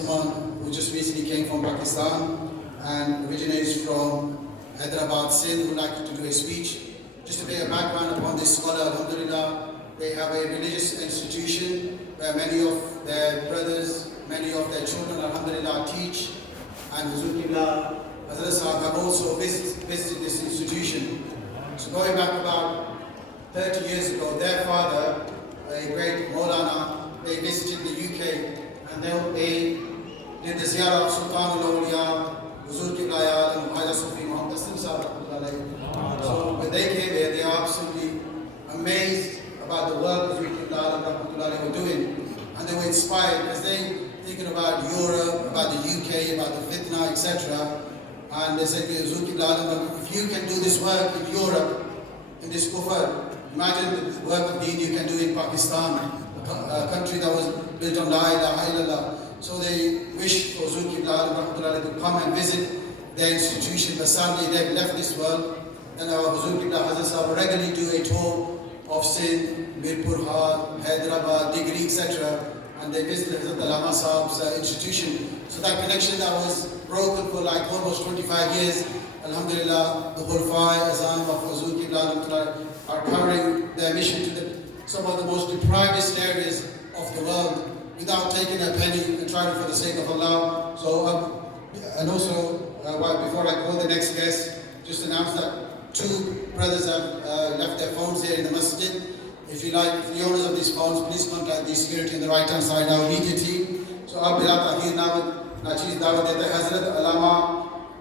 Someone who just recently came from Pakistan and originates from Hyderabad, Sindh, who would like to do a speech. Just a bit of background upon this scholar, alhamdulillah, they have a religious institution where many of their brothers, many of their children, alhamdulillah, teach. And Huzur Qibla Hazrat Sahab have also visited this institution. So going back about 30 years ago, their father, a great Maulana, they visited the UK and they did the ziyarah of Sultan al-Awliya, Huzur Qibla Ayal and Muhammad Sufi Muhammad Taslim Sahab. So when they came here, they are absolutely amazed about the work Huzur Qibla were doing. And they were inspired because they thinking about Europe, about the UK, about the fitna, etc. And they said, Huzur Qibla, if you can do this work in Europe, in this kufr, imagine the work of deen you can do in Pakistan, a country that was built on La ilaha illallah. So they wished for Huzur Qibla to come and visit their institution, but sadly they've left this world. And our Huzur Qibla Hazrat Sahab regularly do a tour of Sindh, Mirpur Har, Hyderabad, Digri, etc. And they visited Hazrat Allama Sahab's institution. So that connection that was broken for like almost 25 years, alhamdulillah, the Khulafai Azam of Huzur Qibla are covering their mission to some of the most deprived areas of the world without taking a penny and trying for the sake of Allah. So, and also, before I call the next guest, just announce that two brothers have left their phones here in the masjid. If you like, if the owners of these phones, please contact the security on the right hand side, our media team. So, Aap Bila Tahir Nachiz Dawat Deta Hazrat Allama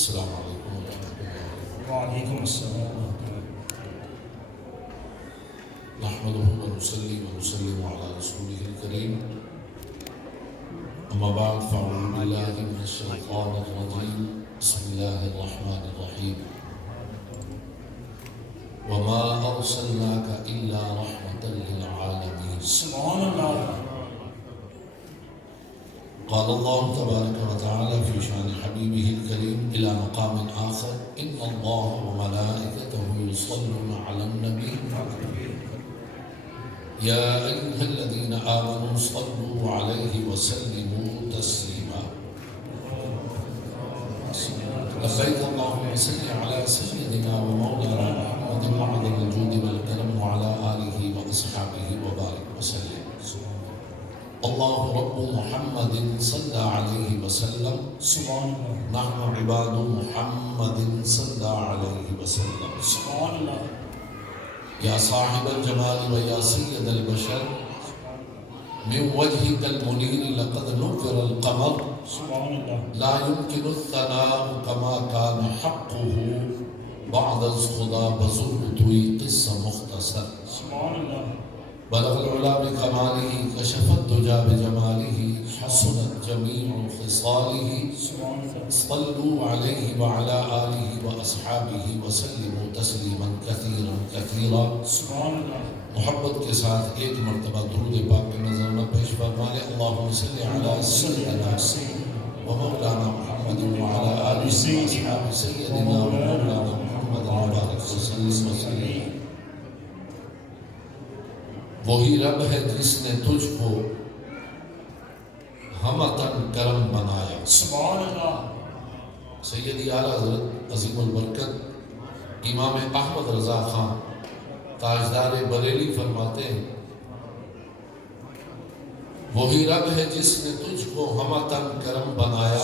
السلام عليكم ورحمة الله وعليكم السلام نحمده ونصلي ونسلم على رسوله الكريم أما بعد فأعوذ بالله من الشيطان الرجيم بسم الله الرحمن الرحيم وما أرسلناك إلا رحمة للعالمين سبحان الله. قال الله تبارك وتعالى في شأن حبيبه الكريم إلى مقام آخر إن الله وملائكته يصلون على النبي يا أيها الذين آمنوا صلوا عليه وسلموا تسليما لبيك اللهم صل على سيدنا ومولانا محمد معظم الجود والكرم وعلى آله وأصحابه وبارك وسلم الله رب محمد صلى عليه وسلم سبحان الله. نحن عباد محمد صلى عليه وسلم سبحان الله. يا صاحب الجمال ويا سيد البشر من وجهك المنير لقد نور القمر سبحان الله. لا يمكن الثناء كما كان حقه بعد الخدا بزرگ توی قصة مختصر سبحان الله. بلغ العلا بكماله كشف الدجى بجماله حسنت جميع خصاله سبحان الله. صلوا عليه وعلى آله وأصحابه وسلموا تسليما كثيرا كثيرا سبحان الله. محبت کے ساتھ ایک مرتبہ درود پاک میں نظر پیش فرمائے اللهم صل على سيدنا ومولانا محمد وعلى آله وأصحابه سيدنا ومولانا محمد وبارك وسلم وسلم وہی رب ہے جس نے تجھ کو ہمتن کرم بنایا سبحان اللہ. سیدی اعلیٰ حضرت عظیم البرکت امام احمد رضا خان تاجدار بریلی فرماتے ہیں وہی رب ہے جس نے تجھ کو ہمتن کرم بنایا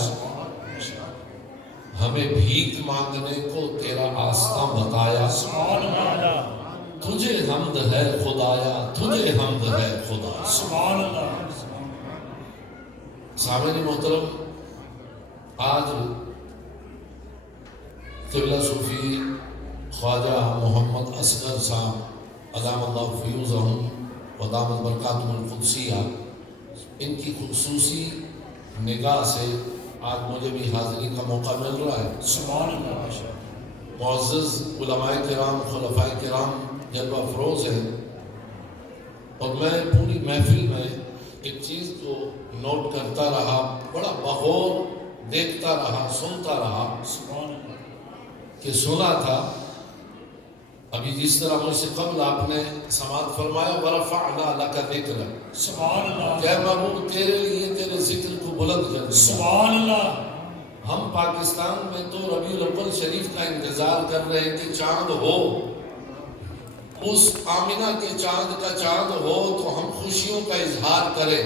ہمیں بھیک مانگنے کو تیرا آستہ بتایا سبحان اللہ. تجھے حمد ہے خدایا تجھے حمد ہے خدا سبحان اللہ. سامعین محترم آج قبلہ صوفی خواجہ محمد اصغر صاحب ادام اللہ فیوزہم و دامت برکاتہم القدسیہ ان کی خصوصی نگاہ سے آج مجھے بھی حاضری کا موقع مل رہا ہے. سبحان اللہ. معزز علماء کرام، خلفاء کرام جلوہ افروز ہیں، اور میں پوری محفل میں ایک چیز کو نوٹ کرتا رہا، بڑا بغور دیکھتا رہا، سنتا رہا سبحان اللہ. کہ سنا تھا ابھی جس طرح مجھ سے قبل آپ نے سماعت فرمایا وَرَفَعْنَا لَكَ ذِكْرَكَ، سبحان اللہ. کہ محبوب تیرے لیے تیرے ذکر کو بلند کر دیا. سبحان اللہ. ہم پاکستان میں تو ربیع الاول شریف کا انتظار کر رہے کہ چاند ہو، اس آمنہ کے چاند کا چاند ہو تو ہم خوشیوں کا اظہار کریں.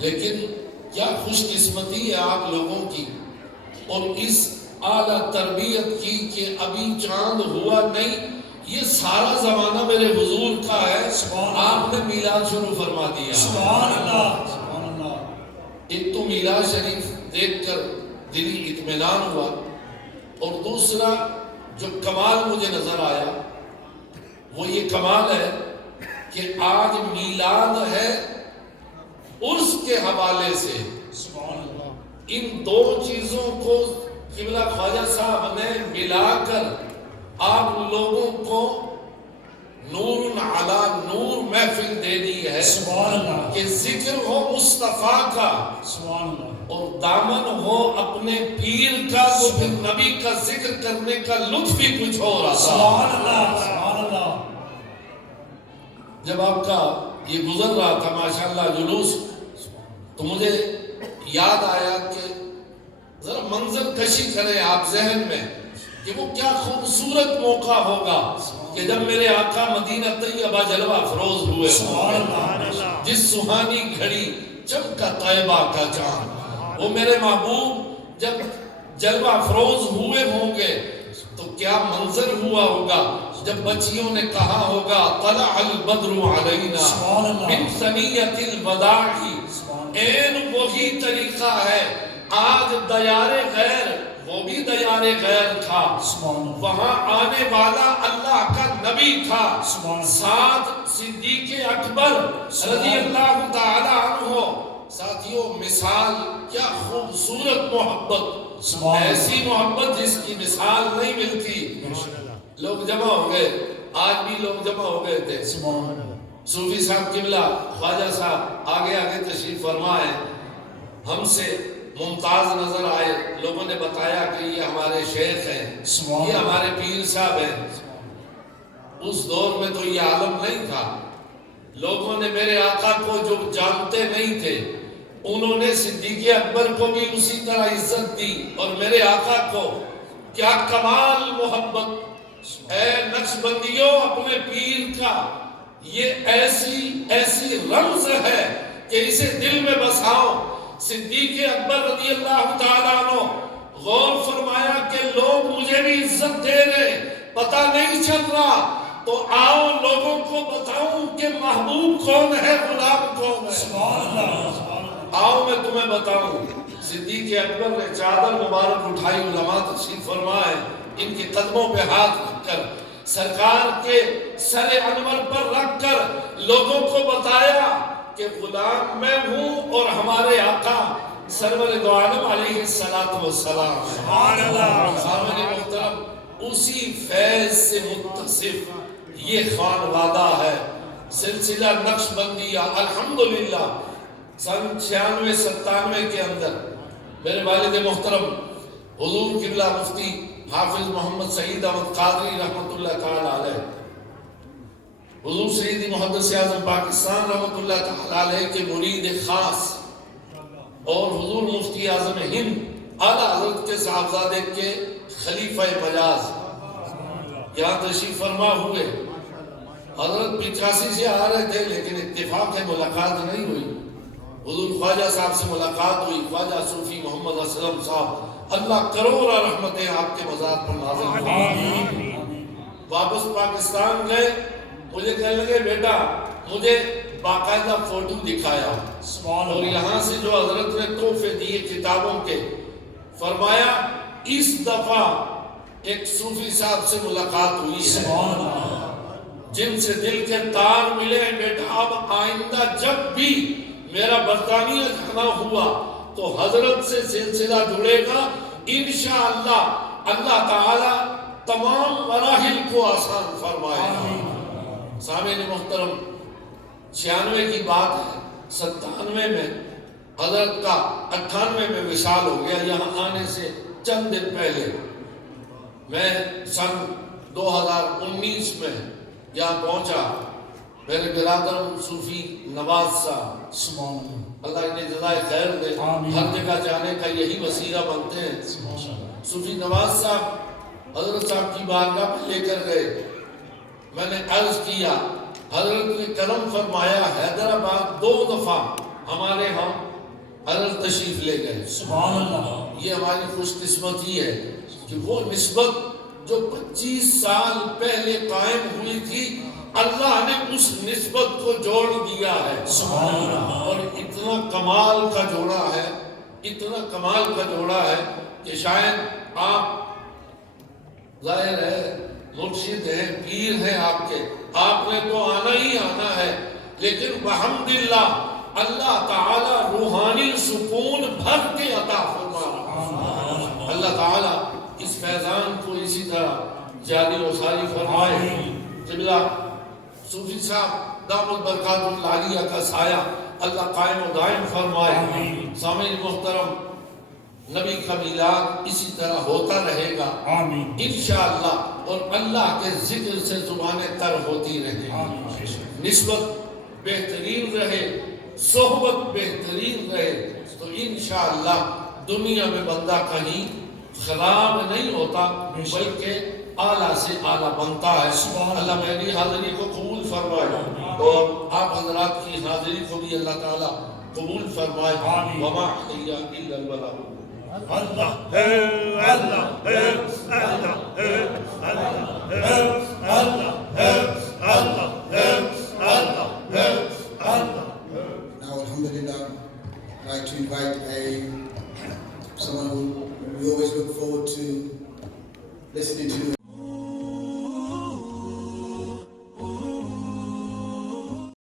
لیکن کیا خوش قسمتی ہے آپ لوگوں کی اور اس اعلیٰ تربیت کی کہ ابھی چاند ہوا نہیں. یہ سارا زمانہ میرے حضور کا ہے، آپ نے میلاد شروع فرما دیا. سبحان اللہ. سبحان اللہ. ایک تو میلاد شریف دیکھ کر دلی اطمینان ہوا، اور دوسرا جو کمال مجھے نظر آیا وہ یہ کمال ہے کہ آج میلاد ہے عرس کے حوالے سے. سبحان اللہ. ان دو چیزوں کو قبلہ خواجہ صاحب نے ملا کر آپ لوگوں کو نور علی نور محفل دے دی ہے. سبحان اللہ. کہ ذکر ہو مصطفیٰ کا سبحان اللہ. اور دامن ہو اپنے پیر کا، تو پھر نبی کا ذکر کرنے کا لطف ہی کچھ ہو رہا. سبحان اللہ. سبحان اللہ. جب آپ کا یہ گزر رہا تھا ماشاءاللہ جلوس، تو مجھے یاد آیا کہ ذرا منظر کشی کریں آپ ذہن میں کہ وہ کیا خوبصورت موقع ہوگا کہ جب میرے آقا مدینہ طیبہ جلوہ افروز ہوئے. سبحان اللہ. جس سہانی گھڑی چمکا طیبہ کا چاند، وہ میرے محبوب جب جلوہ افروز ہوئے ہوں گے تو کیا منظر ہوا ہوگا جب بچیوں نے کہا ہوگا طلع البدر علینا من ثنیۃ الوداع. این وہی طریقہ ہے. آج دیار غیر، وہ بھی دیار غیر تھا، وہاں آنے والا اللہ کا نبی تھا، ساتھ صدیق اکبر رضی اللہ تعالی عنہ. ساتھیوں مثال کیا خوبصورت محبت، ایسی محبت جس کی مثال نہیں ملتی. لوگ جمع ہو گئے، آج بھی لوگ جمع ہو گئے تھے. صوفی صاحب قبلہ خواجہ صاحب آگے آگے تشریف فرما ہے، ہم سے ممتاز نظر آئے. لوگوں نے بتایا کہ یہ ہمارے شیخ ہیں، یہ ہمارے پیر صاحب ہیں. اس دور میں تو یہ عالم نہیں تھا. لوگوں نے میرے آقا کو جو جانتے نہیں تھے انہوں نے صدیق اکبر کو بھی اسی طرح عزت دی، اور میرے آقا کو کیا کمال محبت. اے نقشبندیوں، اپنے پیر کا یہ ایسی رمز ہے کہ اسے دل میں بساؤ. صدیق اکبر رضی اللہ تعالیٰ عنہ غور فرمایا کہ لوگ مجھے بھی عزت دے رہے، پتہ نہیں چل رہا، تو آؤ لوگوں کو بتاؤں کہ محبوب کون ہے، غلام کون ہے. سبحان اللہ. آؤ میں تمہیں بتاؤں. صدیق اکبر نے چادر مبارک اٹھائی، علماء تشریف فرمائے، ان کے قدموں پہ ہاتھ رکھ کر سرکار کے سر انور پر رکھ کر لوگوں کو بتایا کہ غلام میں ہوں اور ہمارے آقا سرور دو عالم علیہ الصلوۃ والسلام. سبحان اللہ. سامنے محترم، اسی فیض سے متصف یہ خانوادہ ہے سلسلہ نقشبندیہ. الحمدللہ سن 96-97 کے اندر میرے والد محترم حضور قبلہ مفتی حافظ محمد سعید احمد قادری رحمۃ اللہ تعالی علیہ، حضور سیدی محدث اعظم پاکستان رحمۃ اللہ تعالی علیہ کے مرید خاص اور حضور مفتی اعظم ہند اعلیٰ حضرت کے صاحبزادے کے خلیفہ مجاز یہاں تشریف فرما ہوئے. حضرت 85 سے آ رہے تھے لیکن اتفاق ہے ملاقات نہیں ہوئی. حضور خواجہ صاحب سے ملاقات ہوئی، خواجہ صوفی محمد اسلم صاحب، اللہ کروڑا رحمتیں آپ کے مزار پر نازل ہوئی. واپس پاکستان گئے، مجھے کہنے لگے بیٹا مجھے باقاعدہ فوٹو دکھایا، اور یہاں سے جو حضرت نے تحفے دیے کتابوں کے، فرمایا اس دفعہ ایک صوفی صاحب سے ملاقات ہوئی ہے جن سے دل کے تار ملے. بیٹا اب آئندہ جب بھی میرا برطانیہ جانا ہوا تو حضرت سے سلسلہ جڑے گا انشاءاللہ اللہ تعالی تمام مراحل کو آسان فرمائے گا۔ سامعین محترم، 96 کی بات ہے، 97 میں حضرت کا 98 میں وصال ہو گیا۔ یہاں آنے سے چند دن پہلے میں سن 2019 میں یہاں پہنچا۔ میرے برادر صوفی نواز صاحب، سبحان اللہ، اللہ انہیں جزائے خیر دے، آمین۔ ہر جگہ جانے کا یہی وسیلہ بنتے ہیں۔ صوفی نواز صاحب حضرت صاحب کی بارگاہ میں لے کر گئے۔ میں نے عرض کیا، حضرت نے کرم فرمایا، حیدرآباد 2 دفعہ ہمارے ہاں حضرت تشریف لے گئے۔ سبحان اللہ، یہ ہماری خوش قسمتی ہے کہ وہ نسبت جو 25 سال پہلے قائم ہوئی تھی، اللہ نے اس نسبت کو جوڑ دیا ہے۔ سبحان اللہ، اور اتنا کمال کا جوڑا ہے، اتنا کمال کا جوڑا ہے کہ شاید آپ ظاہر ہے مرشد ہیں، پیر ہیں آپ کے، آپ نے تو آنا ہی آنا ہے، لیکن بحمداللہ اللہ تعالی روحانی سکون بھر کے عطا فرما رہا ہے۔ اللہ تعالی اس فیضان کو اسی طرح جاری و ساری فرمائے۔ قبلہ صوفی صاحب دامت برکات العالیہ کا سایہ اللہ قائم و دائم فرمائے۔ سامعین محترم، نبی کا میلاد اسی طرح ہوتا رہے گا آمین، انشاءاللہ، اور اللہ کے ذکر سے زبانیں تر ہوتی رہیں، نسبت بہترین رہے، صحبت بہترین رہے، تو انشاءاللہ دنیا میں بندہ کہیں خراب نہیں ہوتا بلکہ اعلیٰ سے اعلیٰ بنتا ہے۔ اللہ میری حاضری کو قبول فرمائے اور آپ حضرات کی حاضری کو بھی اللہ تعالیٰ قبول فرمائے۔ وما علیہ الا البلاغ۔ اللہ ہے، اللہ ہے، اللہ ہے، اللہ ہے، اللہ ہے، اللہ ہے، اللہ ہے، اللہ ہے۔ Now, alhamdulillah, I'd like to invite someone who we always look forward to listening to